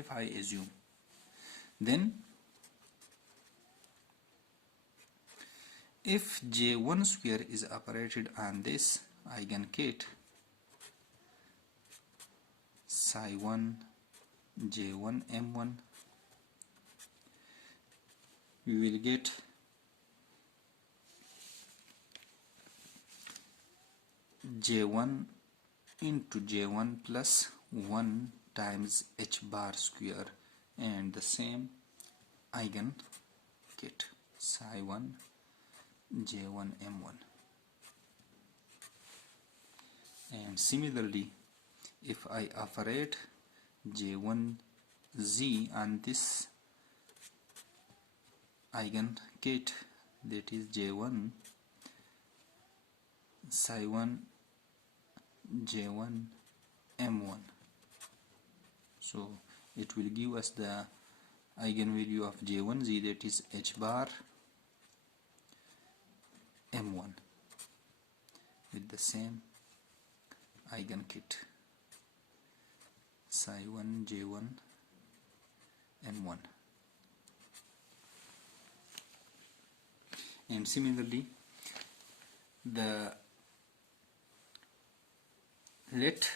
if I assume. Then if J1 square is operated on this eigenkete psi1 J1 M1, we will get J1 into J1 plus 1 times H bar square and the same eigenkete psi1 J1 M1. And similarly, if I operate J1Z on this eigenkete, that is J1 psi1 J1 M1, so it will give us the eigenvalue of J1Z, that is H bar M1 with the same eigenkete psi1 J1 M1. And similarly, the let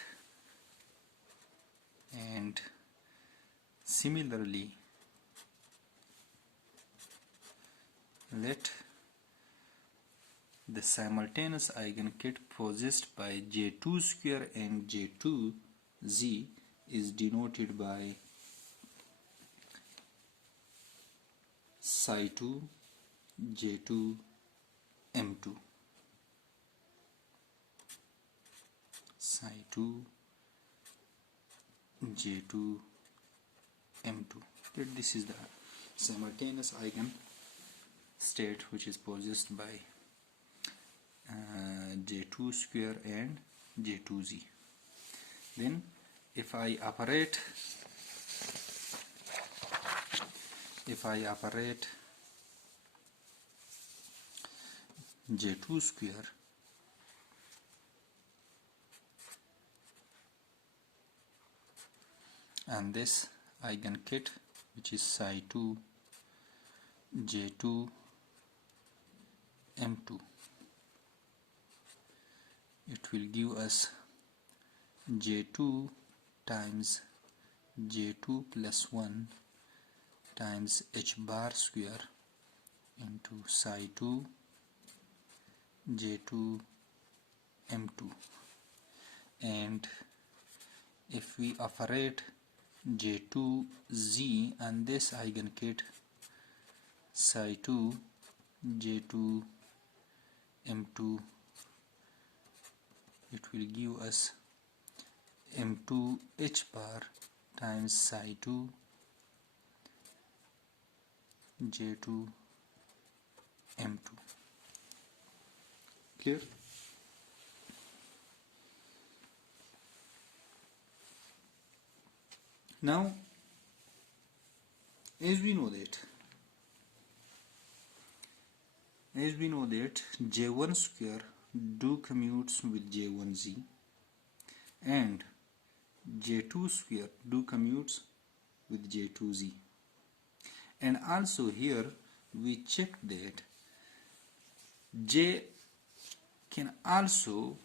the simultaneous eigenkete possessed by J2 square and J2Z is denoted by psi2 J2 M2, psi2 J2 M2. This is the simultaneous eigenstate which is possessed by J2 square and J2Z. Then if I operate J2 square and this eigenkete, which is psi2 J2 M2, it will give us J2 times J2 plus 1 times H bar square into psi2 J2 M2. And if we operate J2Z and this eigenkete psi2 J2 M2, it will give us M2 H bar times psi2 J2 M2. Clear? Now, as we know that J1 square do commutes with J1Z and J2 square do commutes with J2Z, and also here we check that J can also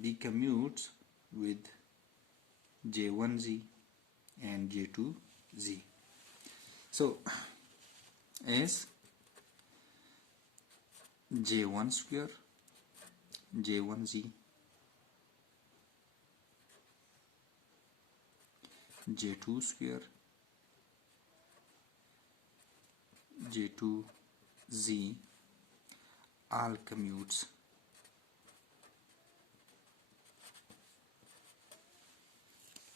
be commutes with J1Z and J2Z. So as J1 square J1Z J2 square J2Z all commutes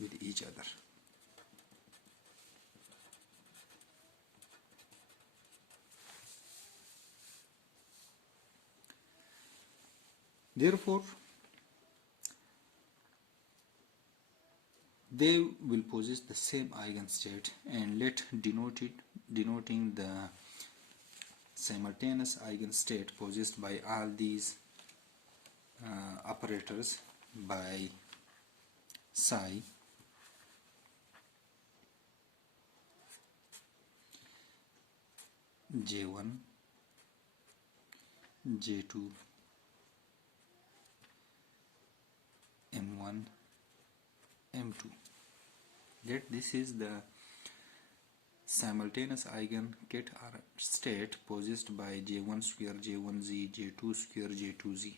with each other. Therefore, they will possess the same eigenstate, and let denoting the simultaneous eigenstate possessed by all these operators by psi J1, J2, M1, M2. That this is the simultaneous eigenkit or state possessed by J1 square, J1z, J2 square, J2z.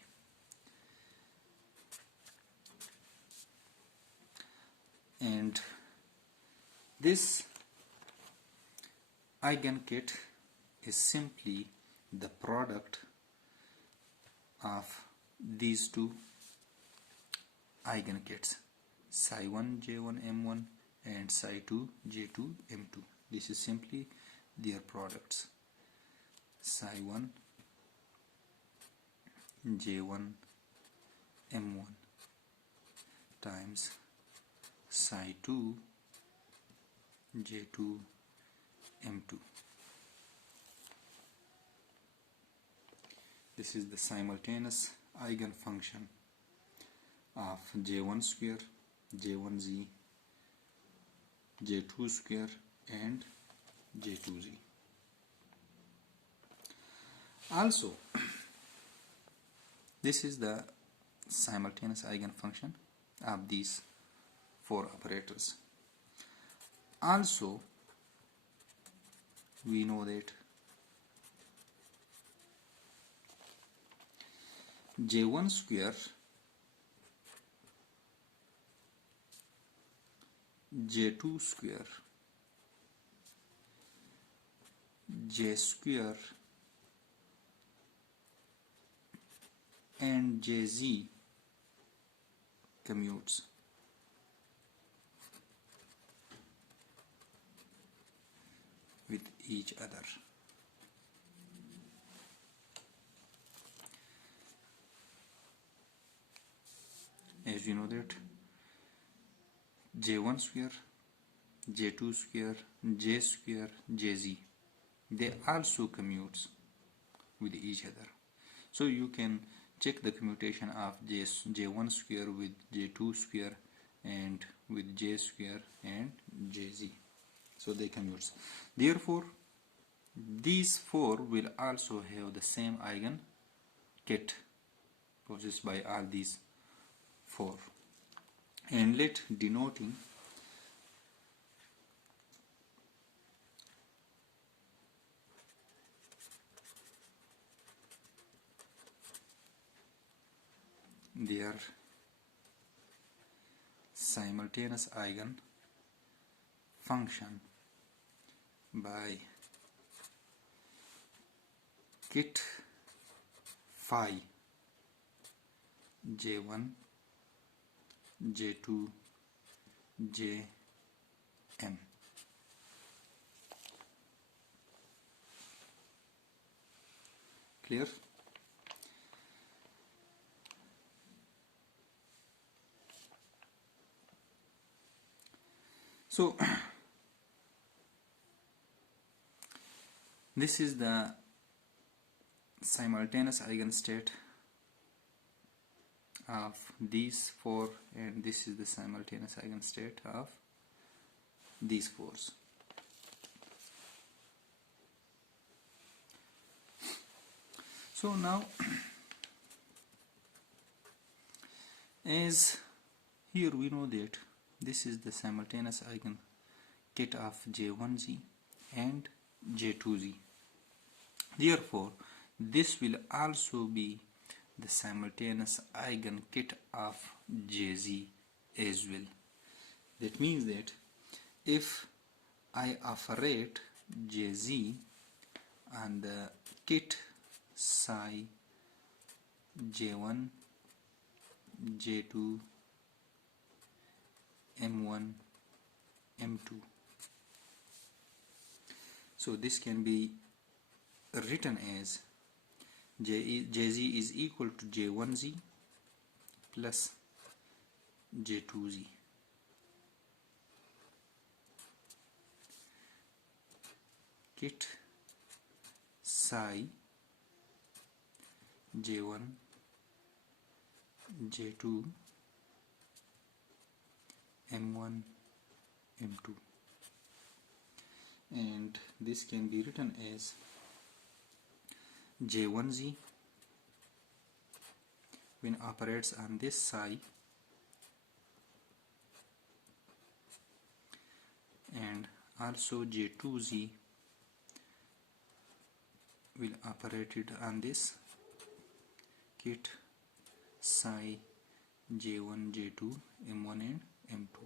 And this eigenkit is simply the product of these two eigenkits, psi1 J1 M1 and psi2 J2 M2. This is simply their products, psi1 J1 M1 times psi2 J2 M2. This is the simultaneous eigenfunction of J1 square, J1z, J2 square and J2z. Also, this is the simultaneous eigenfunction of these four operators. Also, we know that J1 square, J2 square, J square and Jz commutes with each other. As you know that J1 square, J2 square, J square, Jz, they also commutes with each other. So you can check the commutation of J1 square with J2 square and with J square and Jz. So they commutes. Therefore, these four will also have the same eigenkit possessed by all these four. And let denoting their simultaneous eigenfunction by kit phi J1, J2, Jm. Clear? So this is the simultaneous eigenstate of these four, and this is the simultaneous eigenstate of these fours. So now, as here we know that this is the simultaneous eigenkit of J1z and J2z. Therefore, this will also be the simultaneous eigenkit of Jz as well. That means that if I operate Jz on the kit psi J1, J2, M1, M2, so this can be written as Jz is equal to J1z plus J2z. Kit psi J1, J2, M1, M2, and this can be written as J1Z when operates on this psi, and also J2Z will operate it on this kit psi J1, J2, M1 and M2.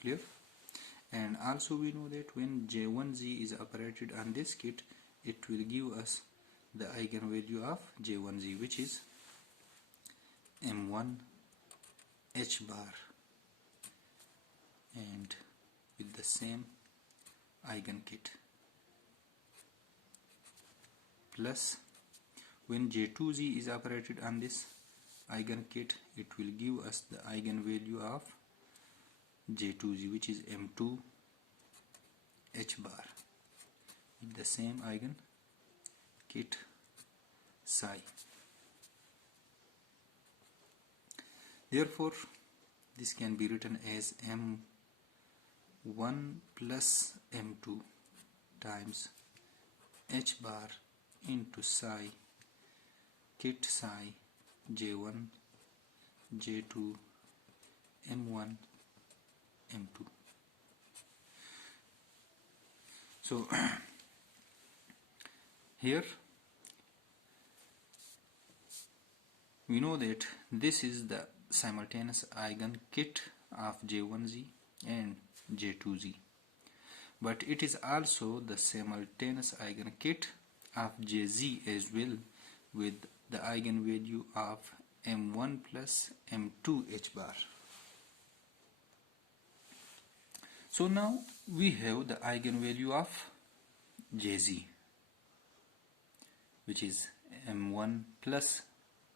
Clear? And also we know that when J1Z is operated on this kit, it will give us the eigenvalue of J1Z, which is M1 H bar, and with the same eigenkit, plus when J2Z is operated on this eigenkit, it will give us the eigenvalue of J2Z, which is M2 H bar with the same eigenkit psi. Therefore, this can be written as M1 plus M2 times H bar into psi kit psi J1, J2, M1, M2. So here we know that this is the simultaneous eigenkit of J1Z and J2Z, but it is also the simultaneous eigenkit of Jz as well, with the eigenvalue of M1 plus M2 H bar. So now we have the eigenvalue of Jz, which is M1 plus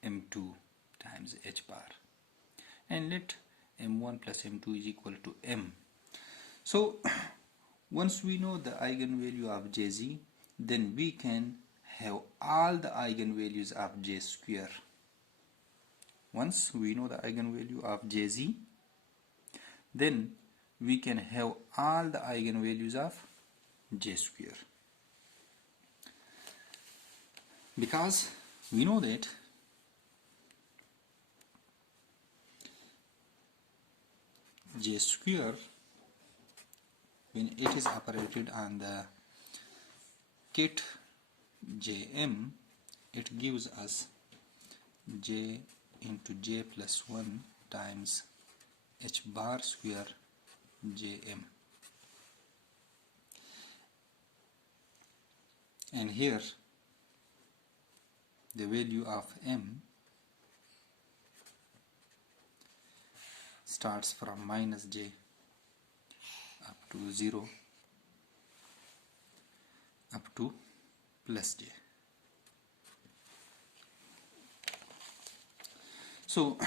M2 times H bar, and let M1 plus M2 is equal to M. So once we know the eigenvalue of Jz, then we can have all the eigenvalues of J square. Once we know the eigenvalue of Jz, then we can have all the eigenvalues of J square, because we know that J square, when it is operated on the kit Jm, it gives us J into J plus 1 times H bar square Jm. And here the value of M starts from minus J up to 0 up to plus J. So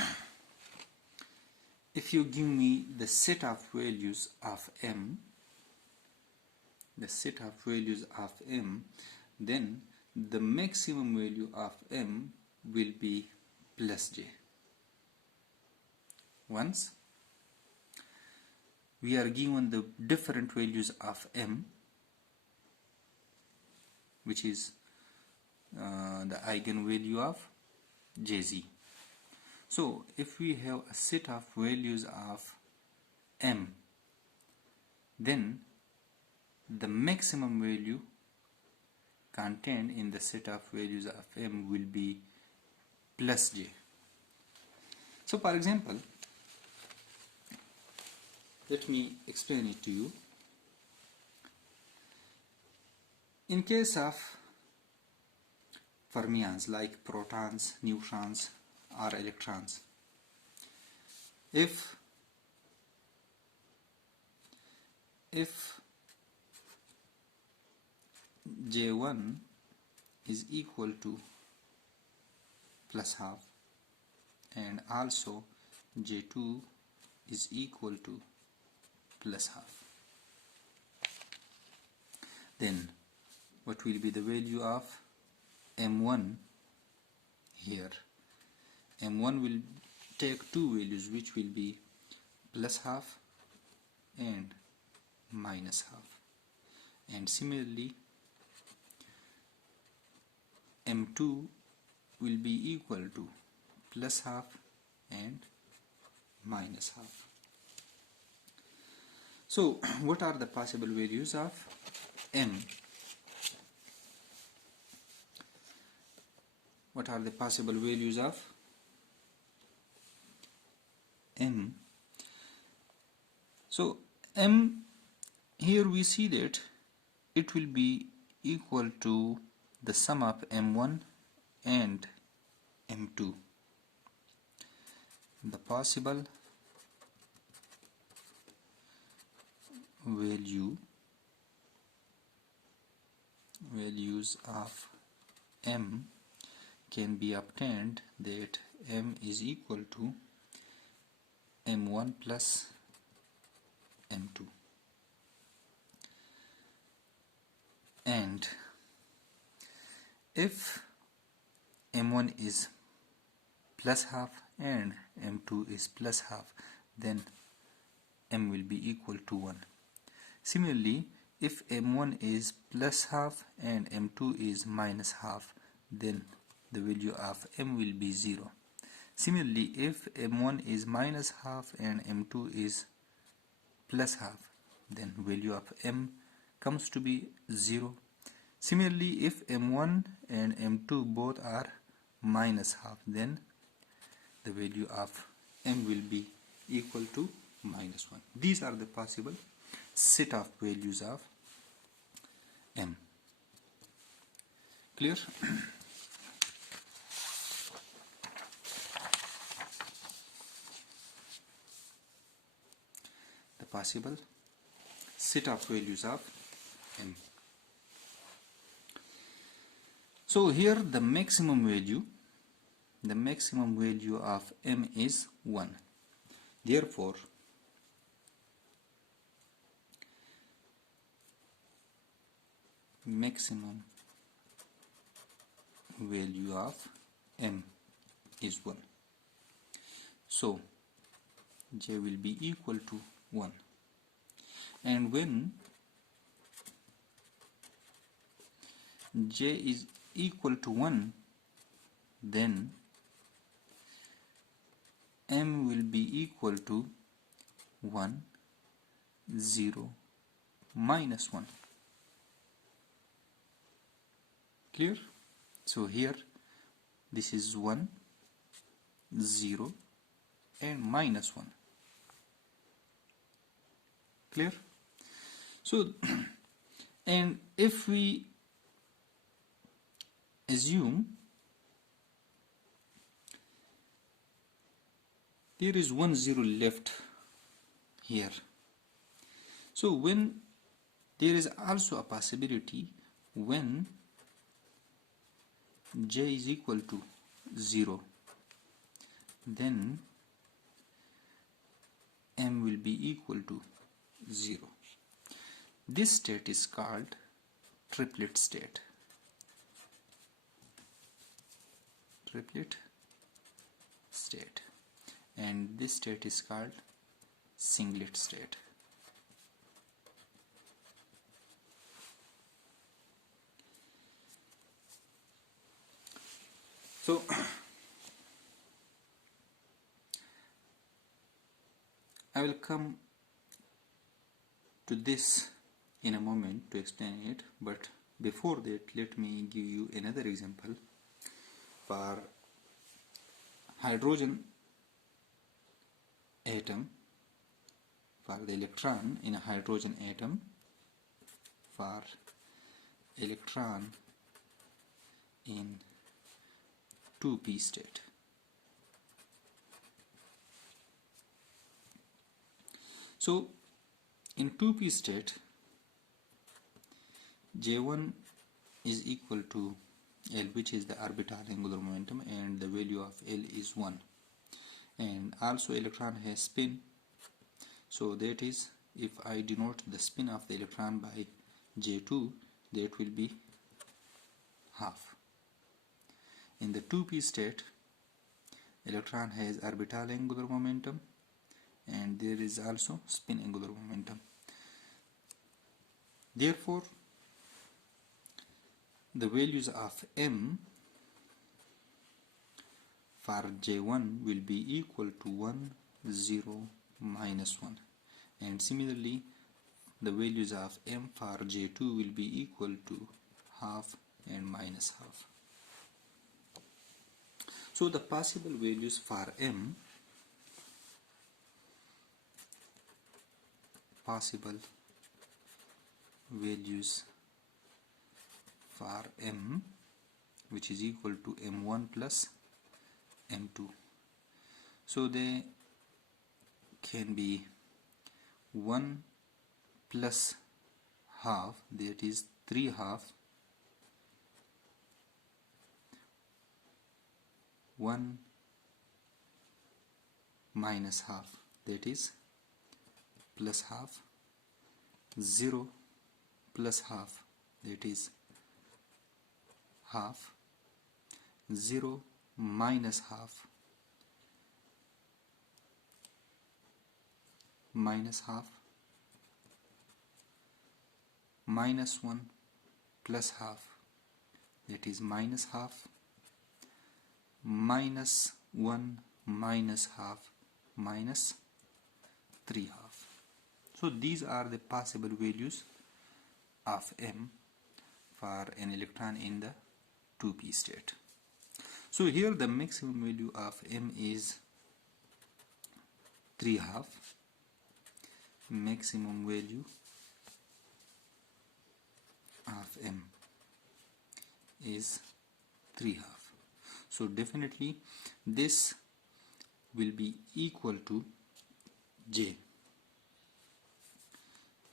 if you give me the set of values of M, then the maximum value of M will be plus J. Once we are given the different values of M, which is the eigenvalue of Jz. So if we have a set of values of M, then the maximum value contained in the set of values of M will be plus J. So for example, let me explain it to you. In case of fermions like protons, neutrons or electrons, if J1 is equal to plus half and also J2 is equal to plus half, then what will be the value of M1 here? M1 will take two values, which will be plus half and minus half, and similarly m2 will be equal to plus half and minus half. So what are the possible values of m? What are the possible values of m? So m, here we see that it will be equal to the sum of m1 and m2. The possible values of m can be obtained that m is equal to m1 plus m2, and if m1 is plus half and m2 is plus half, then m will be equal to 1. Similarly, if m1 is plus half and m2 is minus half, then the value of m will be 0. Similarly, if m1 is minus half and m2 is plus half, then value of m comes to be 0. Similarly, if m1 and m2 both are minus half, then the value of m will be equal to minus 1. These are the possible set of values of m. Clear? The possible set of values of m. So here the maximum value of m is 1. Therefore, maximum value of m is 1. So j will be equal to 1. And when j is equal to 1, then m will be equal to 1, 0, minus 1. Clear? So here this is 1, 0 and minus 1. Clear? So and if we assume there is 1 0 left here, so when there is also a possibility when j is equal to 0, then m will be equal to 0. This state is called triplet state. And this state is called singlet state. So I will come to this in a moment to explain it, but before that let me give you another example for hydrogen atom, for the electron in a hydrogen atom, for electron in 2p state. So in 2p state, J1 is equal to L, which is the orbital angular momentum, and the value of L is 1. And also electron has spin, so that is, if I denote the spin of the electron by J2, that will be half. In the 2p state, electron has orbital angular momentum and there is also spin angular momentum. Therefore, the values of m for J1 will be equal to 1, 0, minus 1. And similarly, the values of M for J2 will be equal to half and minus half. So the possible values for M, possible values for M, which is equal to M1 plus M2. So they can be 1 plus half, that is 3 half, 1 minus half, that is plus half, 0 plus half, that is half, 0 minus half, minus half, minus 1 plus half, that is minus half, minus 1 minus half, minus 3 half. So these are the possible values of M for an electron in the 2p state. So here the maximum value of M is 3 half. Maximum value of M is 3 half. So definitely this will be equal to J.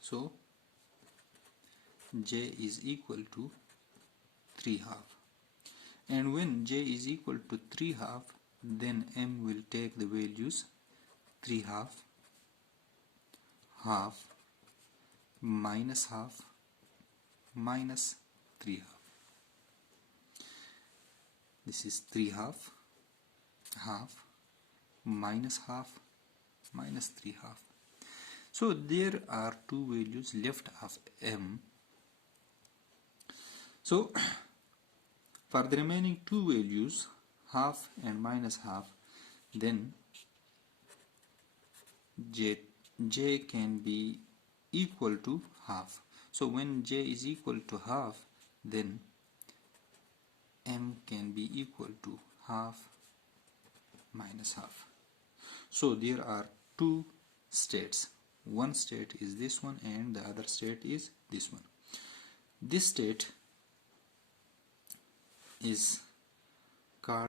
So J is equal to 3 half. And when J is equal to 3 half, then M will take the values 3 half, half, minus half, minus 3 half. This is 3 half, half, minus half, minus 3 half. So there are two values left of M. So for the remaining two values, half and minus half, then J can be equal to half. So when J is equal to half, then M can be equal to half minus half. So there are two states. One state is this one and the other state is this one. This state is called